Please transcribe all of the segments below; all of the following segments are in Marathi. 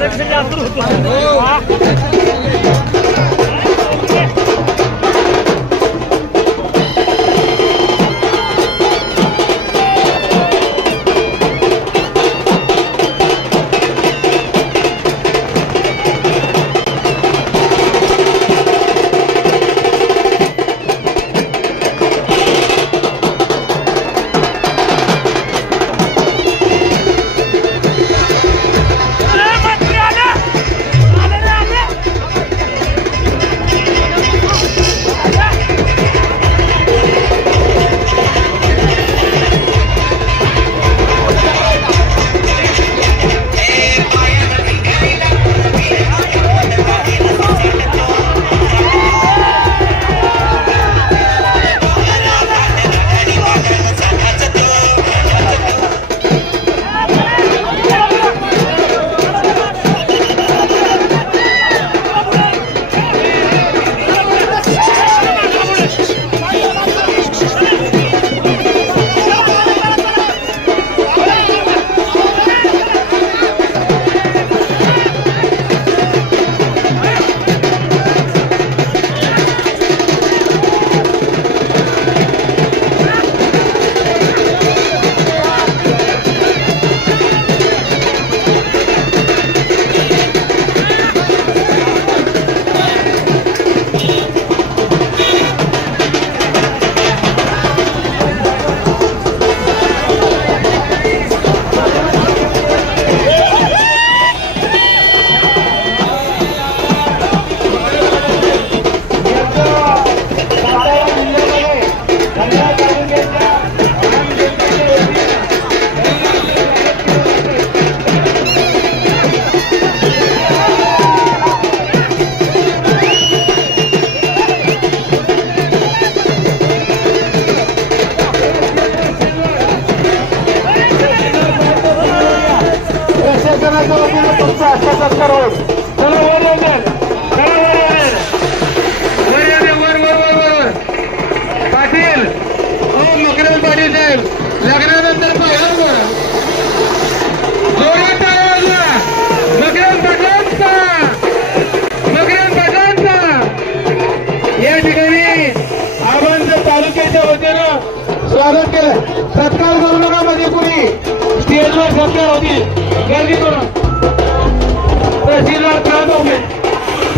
Tem que ganhar tudo.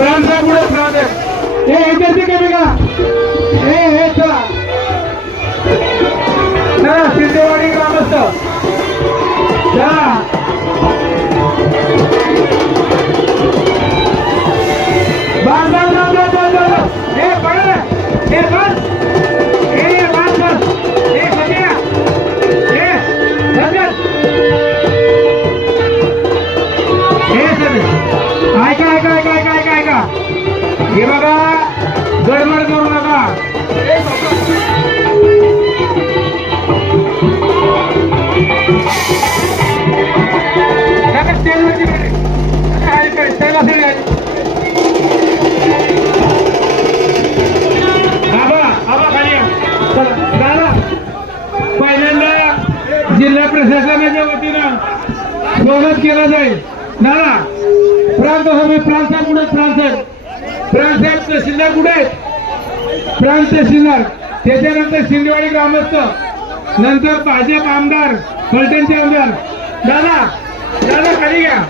प्रांता पुढे हे विद्यार्थी का हे हे चला. चला सिद्धेवाडी ग्रामस्थ. चला हे पळ हे बांध हे बांध हे सध्या हे सध्या हे सध्या ऐका. हे बघा गडबड करू नका. काय पहिल्यांदा जिल्हा प्रशासनाच्या वतीनं स्वागत केलं जाईल. दादा प्रांत सभे प्रांता पुढे प्रांत प्रांत तहसीलदार कुठे आहेत. प्रांत तहसीलदार त्याच्यानंतर शिंदेवाडी ग्रामस्थ नंतर भाजप आमदार फलटणचे आमदार. दादा दादा खाली घ्या.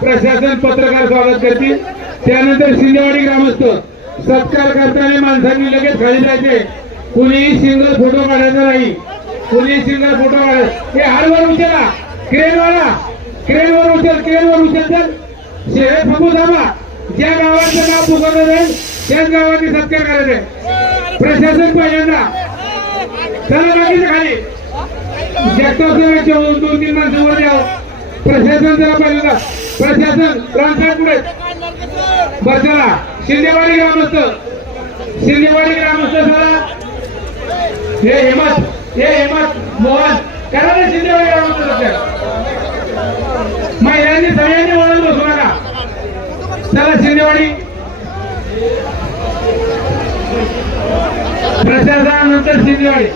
प्रशासन पत्रकार स्वागत करतील. त्यानंतर शिंदेवाडी ग्रामस्थ सत्कार करताना माणसांनी लगेच खाली जायचे. कुणीही सिंगल फोटो काढायचा नाही. कुणीही सिंगल फोटो काढायचा. हे हारवर उचला. क्रेनवाला क्रेनवर उचल क्रेनवर उचल तर शेरे फकू थांबा. ज्या गावाचं नाव पुकारलं जाईल त्याच गावाने सत्कार करायचे प्रशासन पहिल्यांदा. चला बाकीचं खाली. जगताप दोन तीन माणसं वर द्यावं प्रशासन त्याला पहिल्यांदा. प्रशासन ट्रान्सफर पुढे बरं शिंदेवाडी ग्रामस्थ. शिंदेवाडी ग्रामस्थ झाला. हे हेमंत हे हेमंत मोहन. करा ना शिंदेवाडी ग्रामस्थ सत्कार महिलांनी सगळ्यांनी वळून बसू नका. चला शिंदेवाडी. प्रशासनानंतर शिंदेवाडी.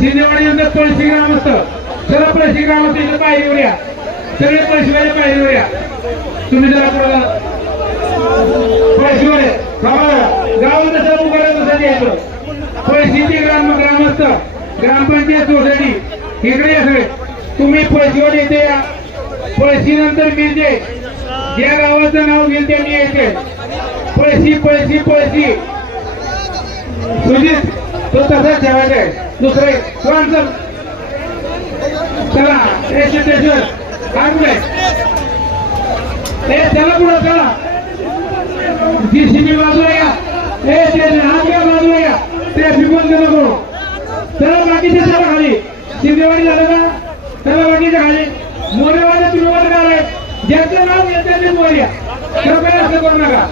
शिंदेवाडी नंतर तुळशी ग्रामस्थ. चला पळशी ग्रामस्थ इथं पायरीवर या. सगळे पैसे पाहिजे तुम्ही जरा पुढे पळशीवर गावात जसं उघडलं तसं द्यायचं पळशीची ग्राम ग्रामस्थ ग्रामपंचायत सोसायटी इकडे सगळे. तुम्ही पैसेवर येते या. पैसे नंतर मिळते. ज्या गावाचं नाव घेईल त्यांनी यायचे. पैसे पैसे पैसे. सुजित तो तसाच ठेवायचा आहे. दुसरे कोण चल चला ए सिद्धेश्वर पुढे चला. जी शिमी बाजूला या. ए ते हात बाजूला या. ते विबंध नको चला बाकीचे चला खाली. शिंदेवाडी झालं का? चला बाकीच्या खाली. मोरेवाडे तुम्ही वर ज्याचं नाव येते मोर्या कृपया असं करू नका.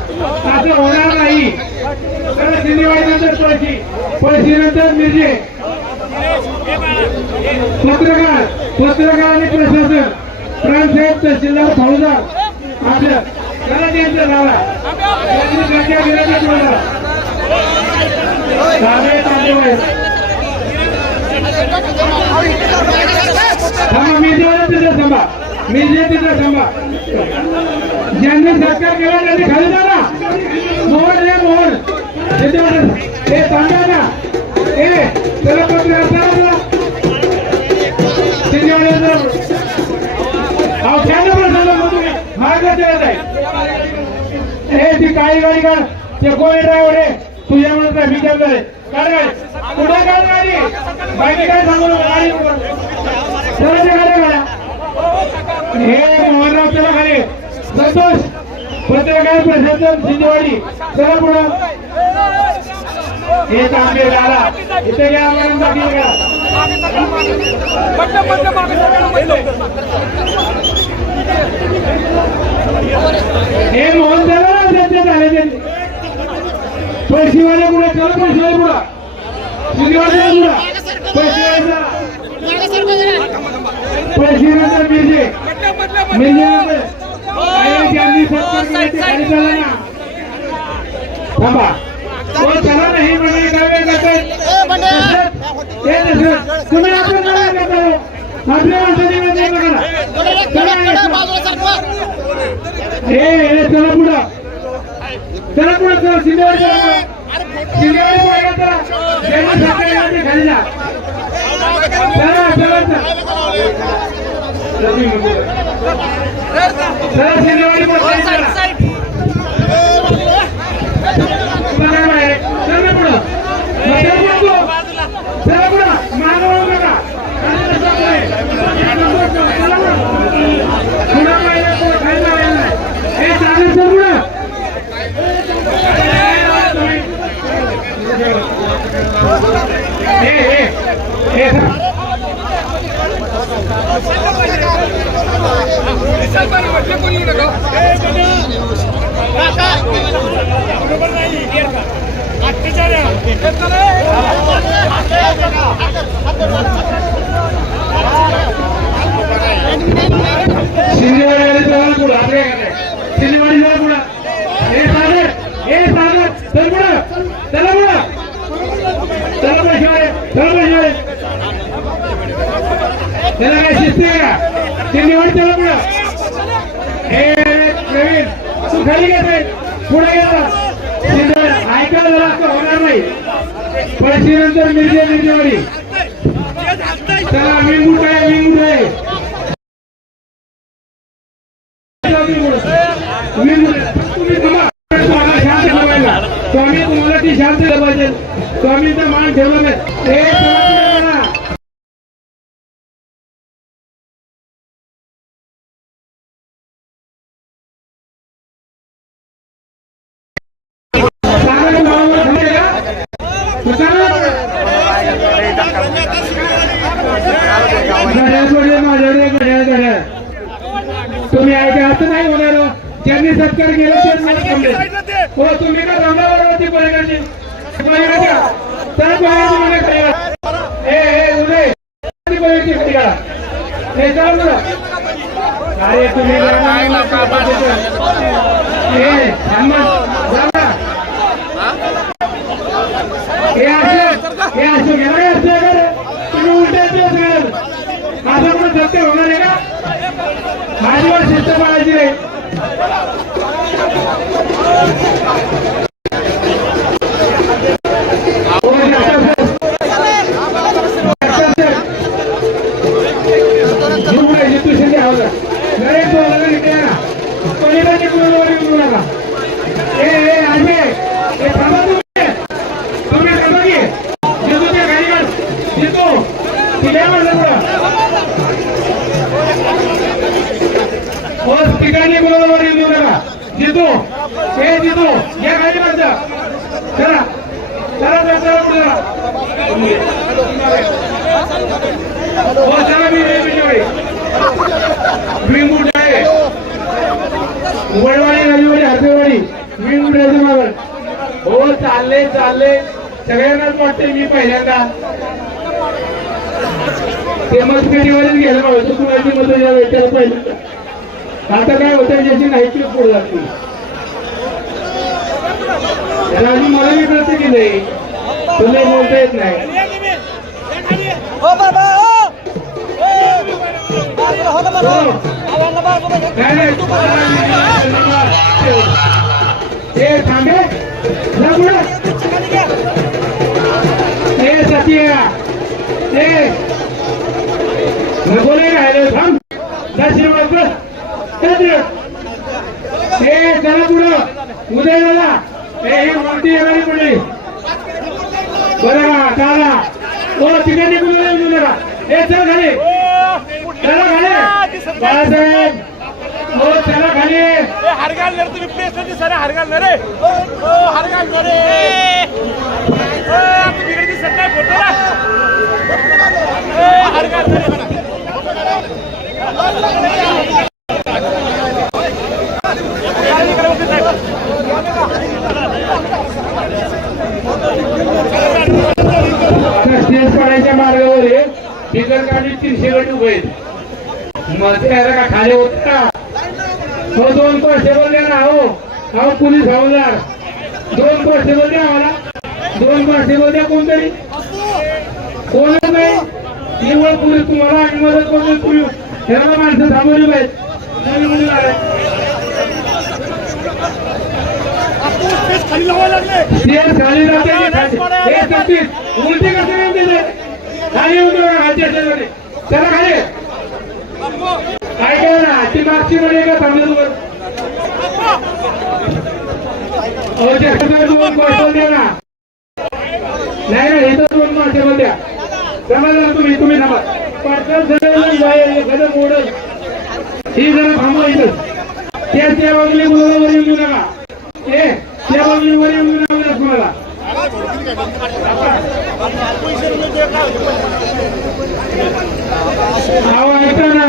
असं होणार नाही. कारण शिंदेवाडी नंतर पळशी. पळशी नंतर मिरजे. पत्रकार पत्रकार आणि प्रशासन. प्रांतसाहेब तहसीलदार फौजदार. आपल्या चला त्यांचं नावा त्यांनी गंजा गिराच्या तुम्हाला तांबे तांबे थांबा मी जेव्हा तिथे थांबा मी जे तिथे थांबा ज्यांनी सरकार केला त्यांनी खाली जा ना मोहन रे मोहन. तिथे हे सांगा ना. ए त्याला पत्र असणार चला शिंदेवाडी हे ती काळी गाडी काढ. ते कोणी ड्रायव्हर आहे. तुझ्यामुळे ट्रॅफिक जाम झाले काढ गाडी पुढे काढ गाडी? बाकी काय सांगू गाडी उभं. चला गाड्या हे मोहनराव चला खाली. संतोष पत्रकार प्रशासन शिंदेवाडी चला पुढं. हे तांबे झाला इथे घ्या आम्हाला हे मोहन झाला ना त्यांचे झाले पैसेवाले पुढे चला पैसेवाले. पुढे शिंदेवाडी पैसेवाले पैसे नंतर मिरजे ज्यांनी थांबा. चला नाही? म्हणजे चला पुढं चला पुढं चला शिंदेवाडी चला पुढं. शिंदेवाडी पुढे चला ज्यांनी सत्कार केला ते खाली जा चला चला चला चला शिंदेवाडी पुढे चला चला बाहेर. चला पुढं. चला पुढं. चला पुढं. मागं वळू नका. खाली बसा पुढे. चला पुढं. पुढं पाहिलं पुढं. खाली जायला नाही. हे चालेल सर पुढं. हे, हे. हे, सर. म्हटलं कोणी नका बरोबर नाही शिंदेवाडी जवळ पुढं. आपल्या इकडे. शिंदेवाडी जवळ पुढं. हे सागर. हे सागर. चल पुढं. चला पुढं. चला पैशावाले. चला पैशावाले. त्याला खाली घेत आहेत पुढे घेतात शिंदेवाडी ऐका जरा असं होणार नाही. पळशी नंतर मिरजे मिरजेवाडी. चला मी कुठे आहे? मी कुठे आहे? स्वामी तुम्हाला ती शांत ठेवलं पाहिजे स्वामीचा मान ठेवला नाही हे चला पुढे करा. सांगा तुम्हाला खाली आहे का? सांगा. घड्याळकडे माझ्याकडे घड्याळ घड्याळ तुम्ही ऐका असं नाही होणार हो. ज्यांनी सत्कार केला तेच मला थांबले. हो तुम्ही का रंगावरती पलीकडची पलीकडच्या चला पलीकडची मुलं खाली करा. ए ए उदय पलीकडची खाली करा. ए, चला मुलं. अरे तुम्ही जरा मला कापा देतो. ए थांबा जागा. हे असं हे असं घ्या रे असं घ्या रे. तुम्ही उलटे सगळं माझं पण सत्य होणार आहे का माझीवर शिस्त पाळायची रे ठिकाणी बरोबर येऊ नका जितो हे जितो या गाडी माणसा चला चला चला चला पुढे चला हो चला मी भीमपूर आहे वडवाडी राजवाडी हरदेवाडी भीमपूर राजमागड हो चालले. चालले सगळ्यांनाच वाटते मी पहिल्यांदा. ते मस्करीवरच गेलं नव्हतं कुणाची मत त्याला पहिल्यांदा आता काय होतं ज्याची नाही ती पुढे लागते त्याला अजून मला मी कळतं की नाही. तुला बोलता येत नाही. हो. बाबा हो बाजूला हो. ना बाबा हो. आवाजला बाजूला घे. काय नाही हे थांबे जा हे सत्या हे थांब जा हे चला पुढं उदय दादा हे ही मोठी येणारी पडली बरं चाला तिकडे निघून हे चल खाली चला खाली बाळासाहेब हरगाल रे तुम्ही प्लेस मध्ये सर हरगाल रे हो हरगाल रे तिकडे दिसत नाही फोटोला हरगाल रे मार्गावर बिगर गाडी तीनशे गट उभे मग का खाली होत का? हो दोन कॉन्स्टेबल द्या ना हो. अहो पोलीस हवालदार. दोन कॉन्स्टेबल द्या आम्हाला. दोन कॉन्स्टेबल द्या कोणतरी. कोणच नाही. निवड पोलीस तुम्हाला आणि मदत करतो तुम्ही ह्याला माणसं थांबवली पाहिजे नवीन मुली खाली लावायला लागले खाली. जाते उलटी कसे येऊन दिले खाली येऊन देऊ नका, खालच्या स्टेजमध्ये. चला खाली काय केलं ना ती मागची मध्ये का थांबलं तुम्ही अहो जास्त दोन कॉन्स्टेबल द्या ना नाही नाही इथं दोन कॉन्स्टेबल द्या समजलं ना तुम्ही तुम्ही थांबा पाटलं सगळं जाईल एखादं मोडल ही जरा थांबवा इथं त्या त्या बाजूला गुलाबावर येऊन देऊ नका ए त्या बाजूला वर येऊन देऊ नका तुम्हाला अहो ऐका ना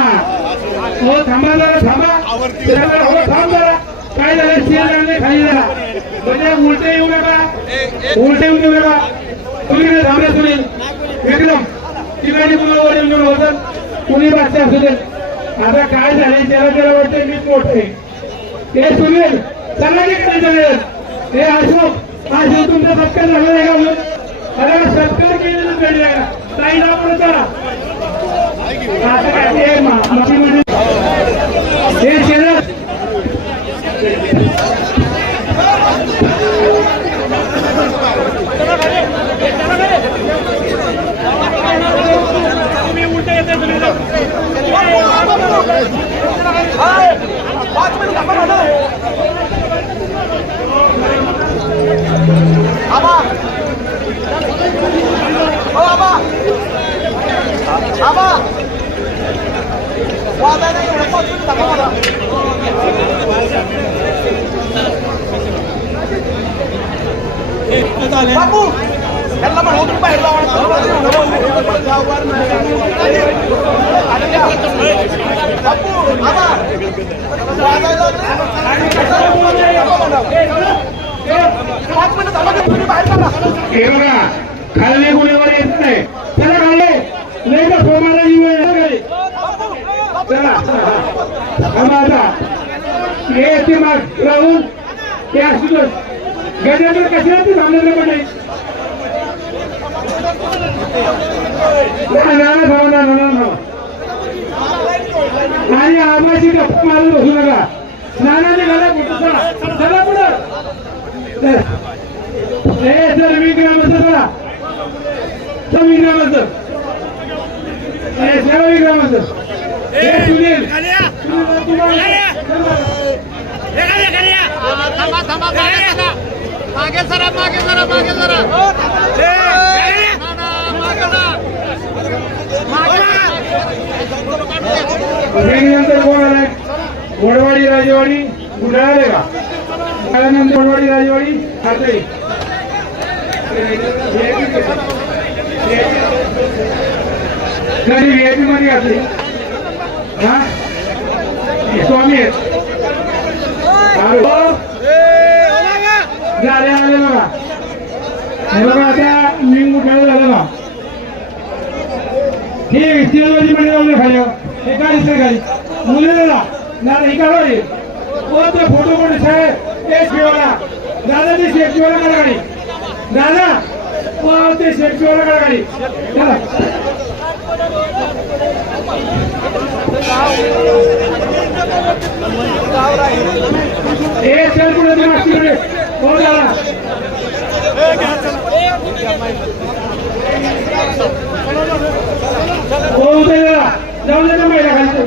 हो थांबा जरा थांबा जरा, हो थांब जरा काय झालं स्टेज लागले खाली जरा म्हणजे उलटे येऊ नका उलटे येऊ देऊ नका तुम्ही इकडे थांबले सुनील एकदम तिकडे कुणावर येऊन देऊ होतं कुणी बादशाह असू दे आता काय झाले त्याला त्याला वाटतं मीच मोठं आहे हे सुनील चला की हे अशोक आज तुमचा सत्कार झाला नाही का म्हणून? अरे सत्कार केलेला घडलं का ताई आपण करा आता काय हे तुम्ही येते तुम्ही पाच मिनिट थांबा माझं. आबा हो, बापू म्हणून बाहेर लावणार बापू वाजायला पाच येत नाही. त्याला खाल्ले. नाही का सोमाला जीव ना माग राहून ते असतोच गजेंद्र कशाला ते थांबलेलं पण नाही. ना, ना, ना, ना, ना, आणि आबाची गप्पा मारत बसू नका. नानाने घाला कुठं चला. चला पुढं. ए सर मी ग्रामस्थ चला. सर मी ग्रामस्थ. सर ग्रामस्थ. ए सुनील. थांबा थांबा मागे जरा मागे जरा मागे जरा मागे जरा ना, ना, मागे जा. मागे. नंतर कोण आलाय वडवाडी राजेवाडी उडाले का त्यानंतर वडवाडी कधी व्हीआयपी मध्ये घातले हा? स्वामी आहेत. झाले आले बघा. हे बघा आता मी मुठाला झालं बा हे स्टेजवरची खाली. हे खाली? मुलीला ना ही फोटो कोणी साहेब ते शिवाला. दादा ते शेठ शिवाला काढा गाडी. दादा ओ ते शेठ शिवाला काढा गाडी. चला. ए चल पुढे ते मागची हो दादा. हो दे ना महिला खाली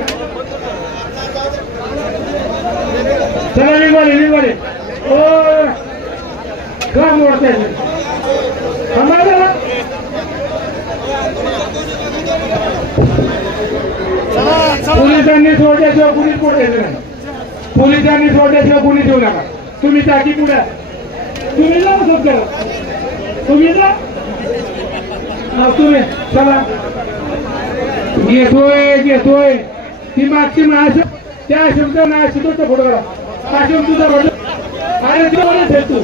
चला निघाली निघाले ओ का मोडताय थांबा जरा. पोलिसांनी सोडल्याशिवाय कुणीच पुढे येत नाही. पोलिसांनी सोडल्याशिवाय कुणीच येऊ नका. तुम्ही टाकी पुढे तुम्ही जा सध्या तुम्ही जा. तुम्ही चला. घेतोय घेतोय ती मागची मास त्या शब्द ना सुद्धा फोटो करा हा शब्द तुझा फोटो. अरे तू बरेच आहे तू?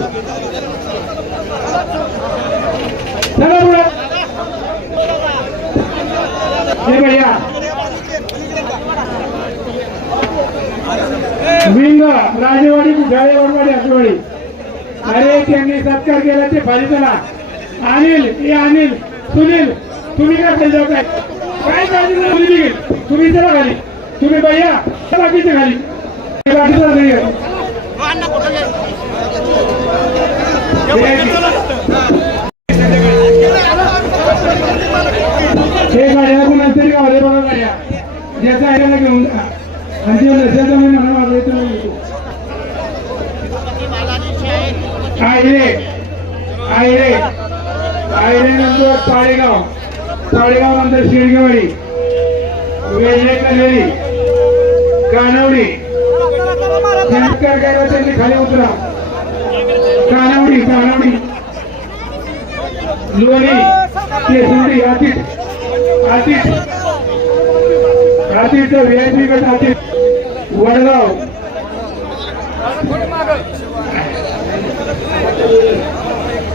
चला पुढे. हे भैया विंग राजेवाडी कुठाळे वडवाडी आसवाडी अरे त्यांनी सत्कार केला ते खाली चला अनिल हे अनिल सुनील तुम्ही काय खाली जाऊ काय काय काळजी नाही मुली तुम्ही चला खाली. तुम्ही भैया बाकीचे खाली. बाकीचा नाही हे गाड्या कोणाच तरी गावले बघा गाड्या ज्याचा आहे घेऊन जा. आणि त्या नसेल तर मी म्हणा माझं तर मी आयरे आयरे आयरे नंतर पाळेगाव? पाळेगाव नंतर शिरगेवाडी. वेल्हे कलेरी कानवडी. संस्कार करायला त्यांनी खाली उतरा. कानवडी कानवडी. लोणी केसुंडी आतिश आतिश आतिश व्ही गट आतिश वडगाव.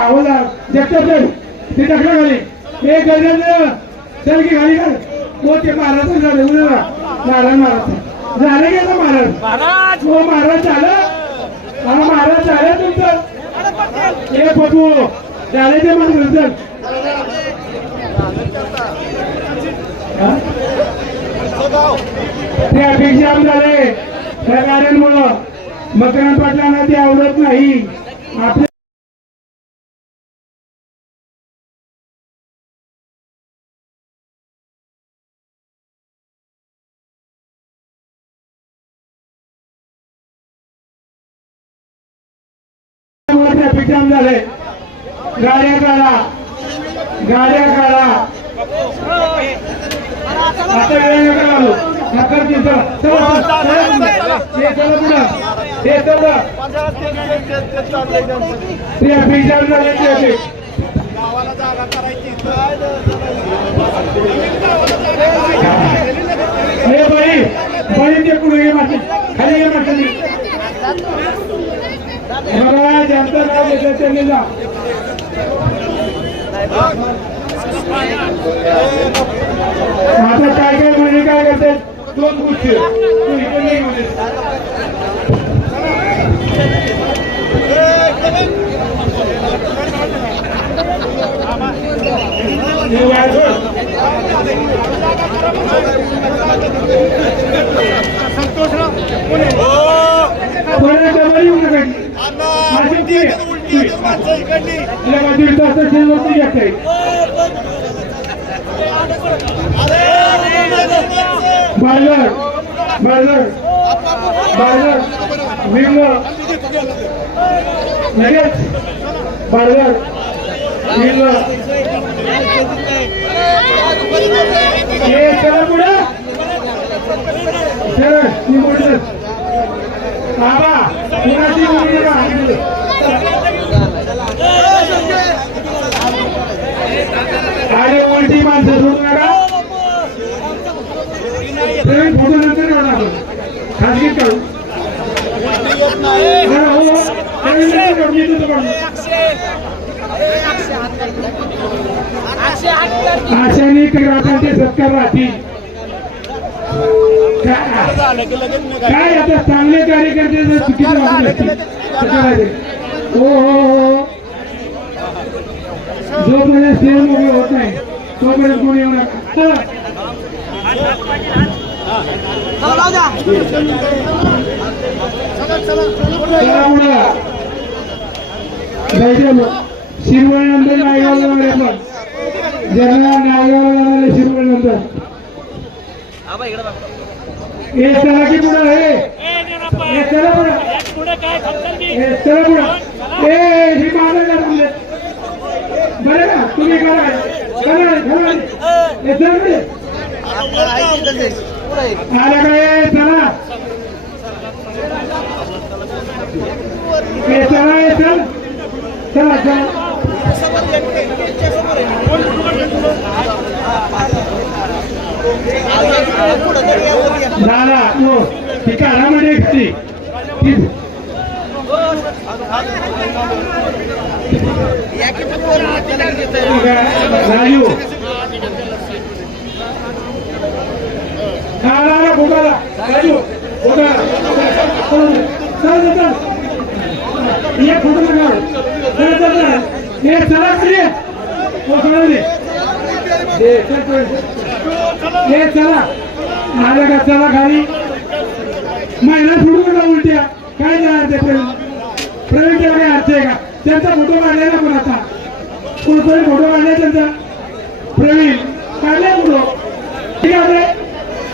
आवला जगताप चल ते टाकलं खाली. ए गजेंद्र चल की खाली कर. हो ते महाराज झाले. उद्या नारायण महाराज. झाले आता महाराज? हो महाराज झालं. हा महाराज झालं तुमचं. ए पटू झाले ते महाराज चल हा? जाम झाले. त्या गाड्यांमुळं मकरान पाटलांना ते आवडत नाही. आपल्या ट्रॅफिक जाम झाले. गाड्या काढा. गाड्या काढा. आता वेळ नका घालू. नका ते चला पुढं. हे चला. ते अभिजात झाले ते हे बाई बाई ते पुढे घे खाली घे ज्यांचं नाव घेतलं त्यांनी जा काय काय म्हणजे काय करते दोन गोष्टी तू इकडे नाही म्हणजे ये. हे बाळगड विंग लगेच बाळगड विंग हे चला चला मी बाबा कुणाची उलटी माणसं काढू. आशाने ग्राहकांचे सत्कार राहतील काय आता चांगले कार्यकर्ते जर चुकीचे वागले असतील, हो हो हो जोपर्यंत सेम उभे होत नाही तोपर्यंत कोणी येऊ नका चला. चला पुढं. जायचं शिरवळ नंतर नायगाव जाणारे पण जनरल नायगाव जाणार शिरवळ नंतर हे चला की पुढं हे चला पुढं हे चला पुढं ए ही मारा जा थांबले. बरं का तुम्ही करा करा करा हे चला पुढे. काय चला. चला चल. चला चला. दादा हो ती काढामध्ये ती- राजू चला हो, माझ्या का चला खाली. महिला सोडू का उलट्या. काय जाणार ते प्रेम प्रवीण केला काय अर्थ आहे का? त्यांचा फोटो काढलेला पण आता? कोणतरी फोटो काढलाय त्यांचा? प्रवीण. काढलाय फोटो. ठीक आहे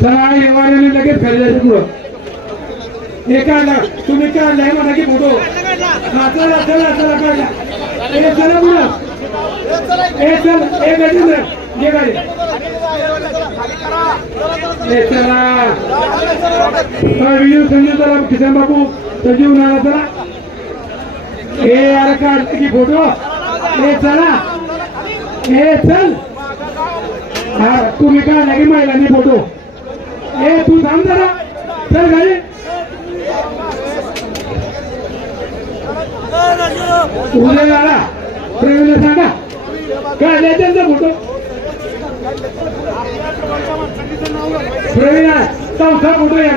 चला येवाऱ्याने लगेच खाली जायचं पुढं. हे काढला तुम्ही काढलाय म्हणा की फोटो. हा चला चला चला काढला हे चला पुढं. हे चल हे गजेंद्र ये गाडी. हे चला. विजय संजय चला. किसन बाबू संजीव नाला चला. हे यार काढते की फोटो. हे चला. हे चल. हा तुम्ही काढला की महिलांनी फोटो? ए तू थांब जरा. चल गाडी उद्या झाला प्रवीणला सांगा. काय नाही त्यांचा फोटो? प्रवीण चौथा फोटो या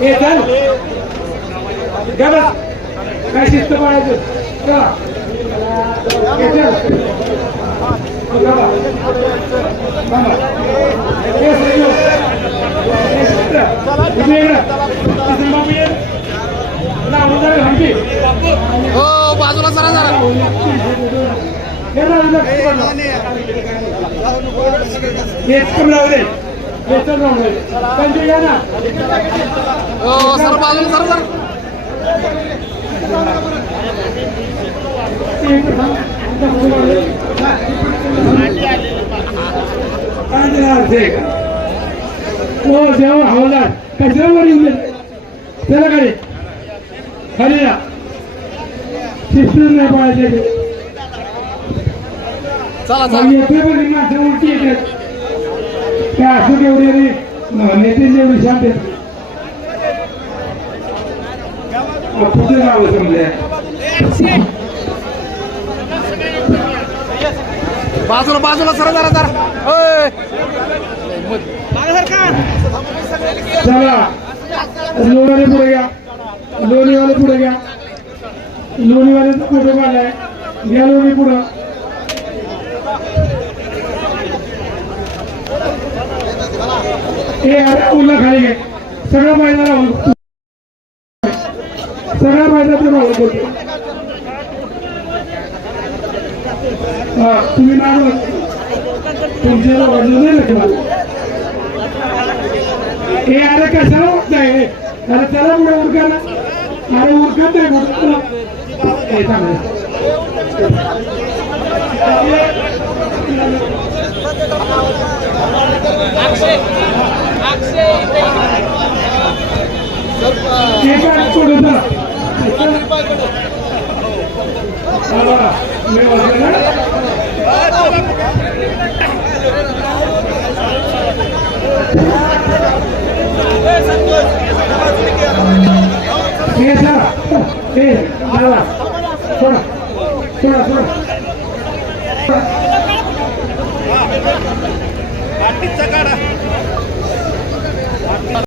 हे चल. बस. काय शिस्त पाळायचं. हे बाजूला जरा. जरा हेच कम लावू हो सर बाजूला जरा जरा हो जेव्हा हवालदार कशावर येऊन त्याला खाली खाली या. शिस्तीत नाही पाहिजे ते. चला येते पण माणसं उलटी येतात. त्या असं केवढे रे नेते जेवढे शांत पुढे नाव समजा बाजूला बाजूला सर जरा जरा. होय. चला. लोणीवाले पुढे घ्या. लोणीवाले पुढे घ्या. लोणीवाल्याचा फोटो काढलाय घ्या लोणी पुढं. हे अरे उल्हा खाली घे. सगळं मैदान सगळ्या मैदानात राहून बोलतो हा तुम्ही नाव तुमच्या लोकांचं नाही लक्षात हे अरे कशाला वाटतंय अरे त्याला पुढे उरका ना अरे उरकत नाही कुठं हे चांगलं हे काय पुढे काढा